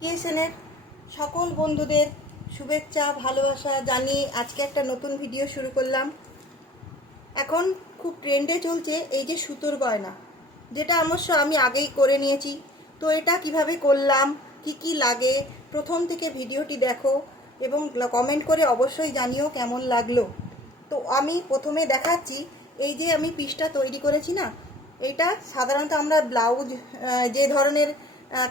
ক্রিয়েশনের সকল বন্ধুদের শুভেচ্ছা, ভালোবাসা জানিয়ে আজকে একটা নতুন ভিডিও শুরু করলাম। এখন খুব ট্রেন্ডে চলছে এই যে সুতোর গয়না, যেটা অবশ্য আমি আগেই করে নিয়েছি। তো এটা কীভাবে করলাম, কি কি লাগে, প্রথম থেকে ভিডিওটি দেখো এবং কমেন্ট করে অবশ্যই জানিও কেমন লাগল। তো আমি প্রথমে দেখাচ্ছি, এই যে আমি পিসটা তৈরি করেছি না, এইটা সাধারণত আমরা ব্লাউজ যে ধরনের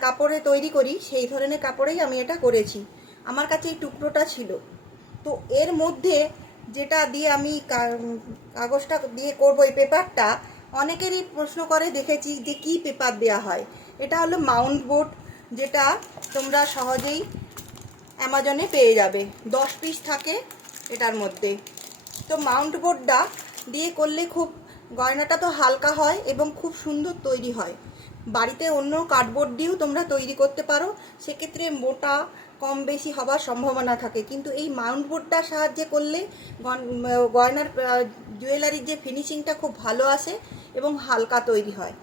কাপড়ে তৈরি করি, সেই ধরনের কাপড়েই আমি এটা করেছি। আমার কাছে এই টুকরোটা ছিল। তো এর মধ্যে যেটা দিয়ে আমি কাগজটা দিয়ে করব এই পেপারটা, অনেকেরই প্রশ্ন করে, দেখেছি যে কি পেপার দেওয়া হয়? এটা হলো মাউন্ট বোর্ড যেটা তোমরা সহজেই অ্যামাজনে পেয়ে যাবে। দশ পিস থাকে এটার মধ্যে। তো মাউন্ট বোর্ডটা দিয়ে করলে খুব, গয়নাটা তো হালকা হয় এবং খুব সুন্দর তৈরি হয়। বাড়িতে অন্য কার্ডবোর্ড দিয়েও তোমরা তৈরি করতে পারো। সেক্ষেত্রে মোটা, কম বেশি হবার সম্ভাবনা থাকে। কিন্তু এই মাউন্ট বোর্ডটার সাহায্যে করলে গয়নার জুয়েলারির যে ফিনিশিংটা খুব ভালো আসে এবং হালকা তৈরি হয়।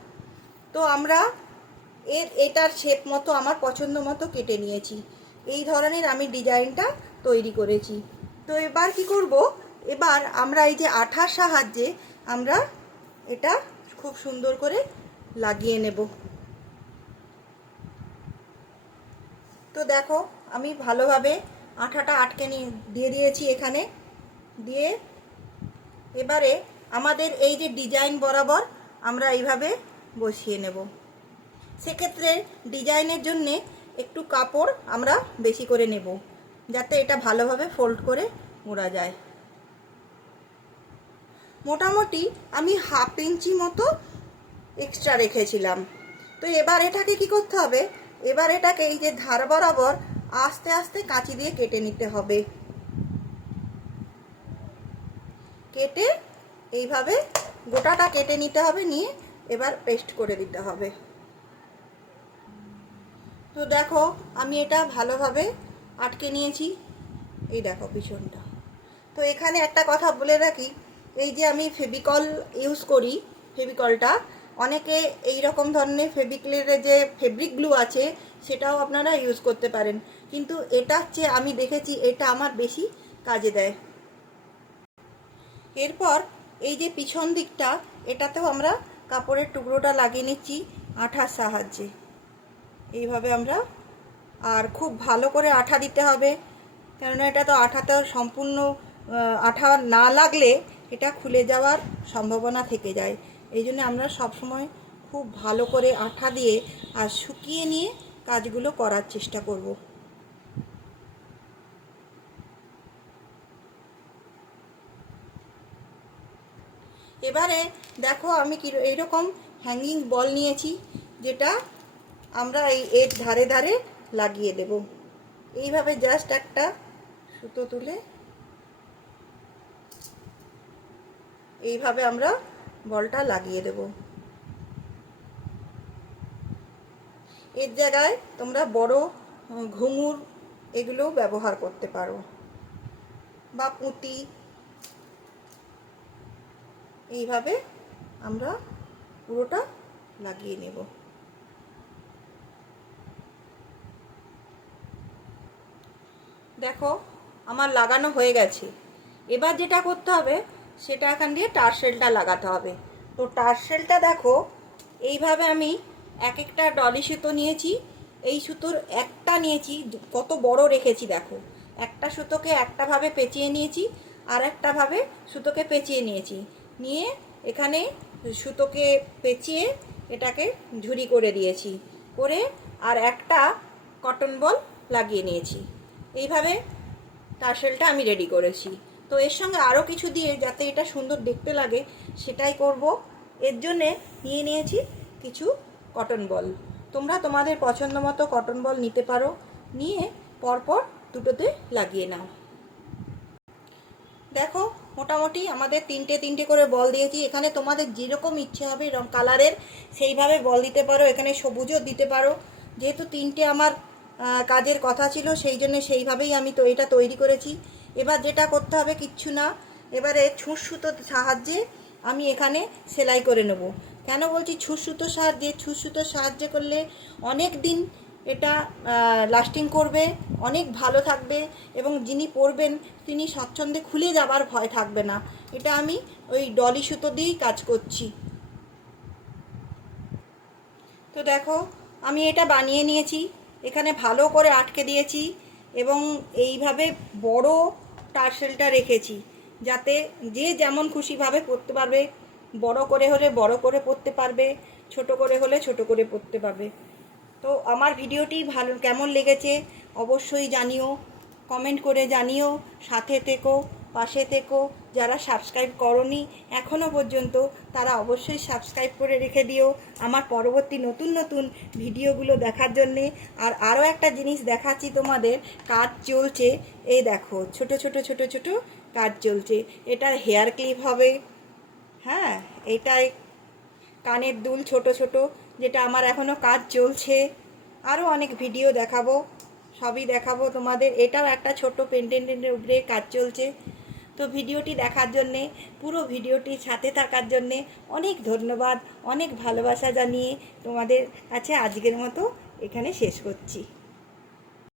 তো আমরা এর, এটার শেপ মতো, আমার পছন্দ মতো কেটে নিয়েছি। এই ধরনের আমি ডিজাইনটা তৈরি করেছি। তো এবার কি করব? এবার আমরা এই যে আঠার সাহায্যে আমরা এটা খুব সুন্দর করে লাগিয়ে নেব। তো দেখো, আমি ভালোভাবে আঠাটা আটকে নিয়ে দিয়ে দিয়েছি এখানে। দিয়ে এবারে আমাদের এই যে ডিজাইন বরাবর আমরা এইভাবে বসিয়ে নেব। সেক্ষেত্রে ডিজাইনের জন্যে একটু কাপড় আমরা বেশি করে নেব, যাতে এটা ভালোভাবে ফোল্ড করে মোড়া যায়। মোটামুটি আমি হাফ ইঞ্চি মতো এক্সট্রা রেখেছিলাম। তো এবার এটাকে কি করতে হবে? এবার এটাকে এই যে ধার বরাবর আস্তে আস্তে কাঁচি দিয়ে কেটে নিতে হবে। কেটে এইভাবে গোটাটা কেটে নিতে হবে, নিয়ে এবার পেস্ট করে দিতে হবে। তো দেখো, আমি এটা ভালোভাবে আটকে নিয়েছি। এই দেখো পিছনটা। তো এখানে একটা কথা বলে রাখি, এই যে আমি ফেবিকল ইউজ করি ফেবিকলটা অনেকে এই রকম ধরনের ফেবিকলের যে ফেব্রিক গ্লু আছে, সেটাও আপনারা ইউজ করতে পারেন। কিন্তু এটা হচ্ছে আমি দেখেছি, এটা আমার বেশি কাজে দেয়। এরপর এই যে পিছন দিকটা, এটাতেও আমরা কাপড়ের টুকরোটা লাগিয়ে নিচ্ছি আঠার সাহায্যে। এইভাবে আমরা, আর খুব ভালো করে আঠা দিতে হবে। কেননা এটা তো আঠাতেও সম্পূর্ণ আঠা না লাগলে এটা খুলে যাওয়ার সম্ভাবনা থেকে যায়। এই জন্য আমরা সবসময় খুব ভালো করে আঠা দিয়ে আর শুকিয়ে নিয়ে কাজগুলো করার চেষ্টা করব। এবারে দেখো আমি কি এইরকম হ্যাঙ্গিং বল নিয়েছি, যেটা আমরা এই এর ধারে ধারে লাগিয়ে দেব। এইভাবে জাস্ট একটা সুতো তুলে এইভাবে আমরা বলটা লাগিয়ে দেব। এর জায়গায় তোমরা বড় ঘুঙুর এগুলোও ব্যবহার করতে পারো। বা পুঁতি। এইভাবে আমরা পুরোটা লাগিয়ে নেব। দেখো, আমার লাগানো হয়ে গেছে। এবার যেটা করতে হবে সেটা এখান দিয়ে টার্সেলটা লাগাতে হবে। তো টার্সেলটা দেখো, এইভাবে আমি এক একটা ডলি সুতো নিয়েছি, এই সুতোর একটা নিয়েছি, কত বড় রেখেছি দেখো। একটা সুতোকে একটাভাবে পেঁচিয়ে নিয়েছি, আর একটাভাবে সুতোকে পেঁচিয়ে নিয়েছি। নিয়ে এখানে সুতোকে পেঁচিয়ে এটাকে ঝুরি করে দিয়েছি। করে আর একটা কটন বল লাগিয়ে নিয়েছি। এইভাবে টার্সেলটা আমি রেডি করেছি। তো এর সঙ্গে আরও কিছু দিয়ে যাতে এটা সুন্দর দেখতে লাগে, সেটাই করব। এর জন্যে নিয়ে নিয়েছি কিছু কটন বল তোমরা তোমাদের পছন্দ মতো কটন বল নিতে পারো। নিয়ে পরপর দুটোতে লাগিয়ে নাও। দেখো, মোটামুটি আমাদের তিনটে তিনটে করে বল দিয়েছি। এখানে তোমাদের যেরকম ইচ্ছে হবে রং কালারের, সেইভাবে বল দিতে পারো। এখানে সবুজও দিতে পারো। যেহেতু তিনটে আমার কাজের কথা ছিল, সেই জন্য সেইভাবেই আমি তো এটা তৈরি করেছি। এবার যেটা করতে হবে কিচ্ছু না। এবারে ছুঁচ সুতোর সাহায্যে আমি এখানে সেলাই করে নেব। কেন বলছি ছুঁচ সুতোর সাহায্যে? ছুঁচ সুতোর সাহায্যে করলে অনেক দিন এটা লাস্টিং করবে, অনেক ভালো থাকবে এবং যিনি পরবেন তিনি স্বচ্ছন্দে খুলে যাবার ভয় থাকবে না। এটা আমি ওই ডলি সুতো দিয়েই কাজ করছি। তো দেখো, আমি এটা বানিয়ে নিয়েছি, এখানে ভালো করে আটকে দিয়েছি এবং এইভাবে বড় টার্সেলটা রেখেছি। যাতে যে যেমন খুশিভাবে পড়তে পারবে, বড় করে হলে বড় করে পড়তে পারবে, ছোট করে হলে ছোট করে পড়তে পারবে। তো আমার ভিডিওটি ভালো, কেমন লেগেছে অবশ্যই জানিও কমেন্ট করে জানিও, সাথে থেকো। পাশে থেকো। যারা সাবস্ক্রাইব করনি এখনও পর্যন্ত তারা অবশ্যই সাবস্ক্রাইব করে রেখে দিও। আমার পরবর্তী নতুন নতুন ভিডিওগুলো দেখার জন্যে। আর আরও একটা জিনিস দেখাচ্ছি তোমাদের, কাজ চলছে। এই দেখো, ছোট ছোট ছোট ছোট কাজ চলছে। এটার হেয়ার ক্লিপ হবে। হ্যাঁ এটাই কানের দুল ছোট ছোট, যেটা আমার এখনও কাজ চলছে। আরও অনেক ভিডিও দেখাবো, সবই দেখাবো তোমাদের। এটাও একটা ছোট পেন্টেন্টের উপরে কাজ চলছে। তো ভিডিওটি দেখার জন্যে, পুরো ভিডিওটির সাথে থাকার জন্যে অনেক ধন্যবাদ, অনেক ভালোবাসা জানিয়ে তোমাদের কাছে আজকের মতো এখানে শেষ করছি।